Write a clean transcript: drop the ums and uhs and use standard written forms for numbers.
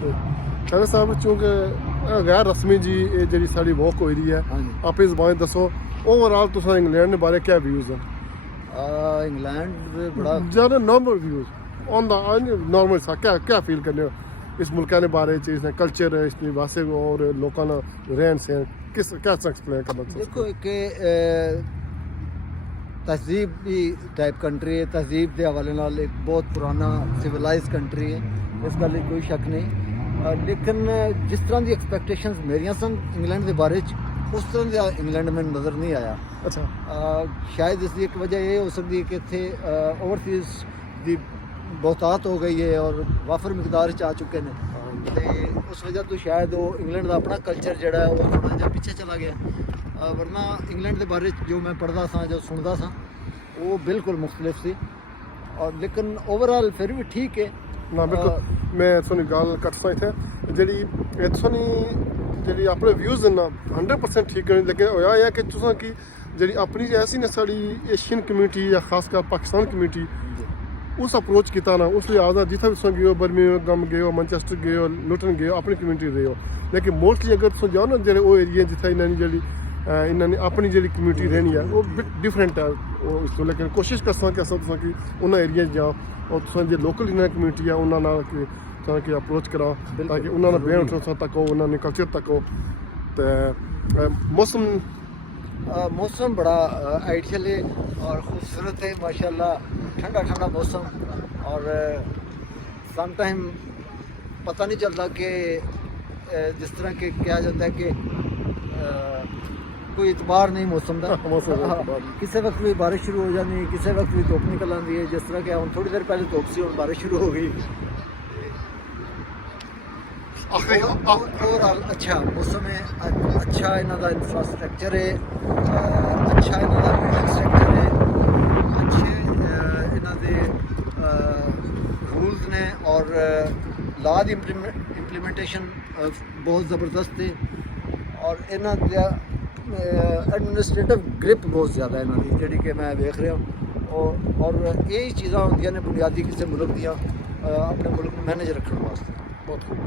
खैर साहब चूँकि गैर रस्मी जी ये जी साड़ी वॉक हो रही है, हाँ जी। आप इस बारे दसो ओवरऑल तुसा इंग्लैंड के बारे क्या व्यूज़ हैं? इंग्लैंड बड़ा ज़्यादा normal views on the normal सा क्या क्या फील करने हो इस मुल्क के बारे च इसने कल्चर है इसकी वासे और लोगों ना रहन सहन किस क्या एक्सप्लेन करना देखो कि तहजीब भी टाइप कंट्री है, तहजीब के हवाले नाल एक बहुत पुराना सिविलाइज कंट्री है, इस गल च कोई शक नहीं। लेकिन जिस तरह की एक्सपैक्टेशंस मेरियां सन इंग्लैंड के बारे च उस तरह का इंग्लैंड में नज़र नहीं आया। अच्छा शायद इसकी एक वजह ये हो सकती है कि इतने ओवरसीज़ की बहुतात हो गई है और वाफर मकदार च आ चुके हैं, तो उस वजह तो शायद वो इंग्लैंड का अपना कल्चर जोड़ा है वो थोड़ा जहा पिछे चला गया। वरना इंग्लैंड के बारे जो मैं पढ़ता सा जो सुनता सा वो बिल्कुल मुख्तलिफ सी, और लेकिन ओवरऑल फिर भी ठीक है ना बिल्कुल। मैं थोड़ी गल कट सा इत्थे जेह्ड़ी थोड़ी जेह्ड़ी अपने व्यूज़ ना 100% ठीक है, लेकिन होया है कि तुसां की जेह्ड़ी अपनी ऐसी ना साड़ी एशियन कम्युनिटी या खासकर पाकिस्तान कम्युनिटी उस अप्रोच किया ना उस लिहाज ना जितना भी तुम गए हो बर्मिंघम गए हो मैनचेस्टर गए हो लुटन गए हो अपनी कम्युनिटी रहे हो, लेकिन मोस्टली अगर तुम जाओ ना जेह्ड़े वो एरिया जित्थै इन्होंने जेह्ड़ी इन्होंने अपनी जेह्ड़ी कम्युनिटी रहनी है वो बिट डिफरेंट है वो इसको, लेकिन कोशिश करसा कि अस तुसां कि उन्होंने एरिया जाओ और तुसां जो लोकल इन्होंने कम्युनिटी है उन्होंने तुसां कि अप्रोच कराओ ताकि उन्होंने बेहन उठो तको उन्होंने कल्चर तको। तो मौसम मौसम बड़ा आइडियल है और ख़ूबसूरत है माशाल्लाह, ठंडा ठंडा मौसम, और सम टाइम पता नहीं चलता कि जिस तरह के कहा जाता है कि कोई इतबार नहीं मौसम का। किसी वक्त भी बारिश शुरू हो जाती है, किसी वक्त भी धुप निकल आती है, जिस तरह के हम थोड़ी देर पहले धुप सी और बारिश शुरू हो गई। और अच्छा मौसम है, अच्छा इन्हों का इंफ्रास्ट्रक्चर है, अच्छा इन्हों का बिल्डिंग स्ट्रक्चर है, अच्छे इन्हों के रूल्स ने और लॉ की इंप्लीमेंटेशन बहुत ज़बरदस्त है, और इन्हों का एडमिनिस्ट्रेटिव ग्रिप बहुत ज़्यादा है इन्हों की जी कि मैं देख रहा हूँ, और यही चीज़ा होंगे ने बुनियादी किसी मुल्क दियाँ अपने मुल्क में मैनेज रखने वास्ते। बहुत खूब।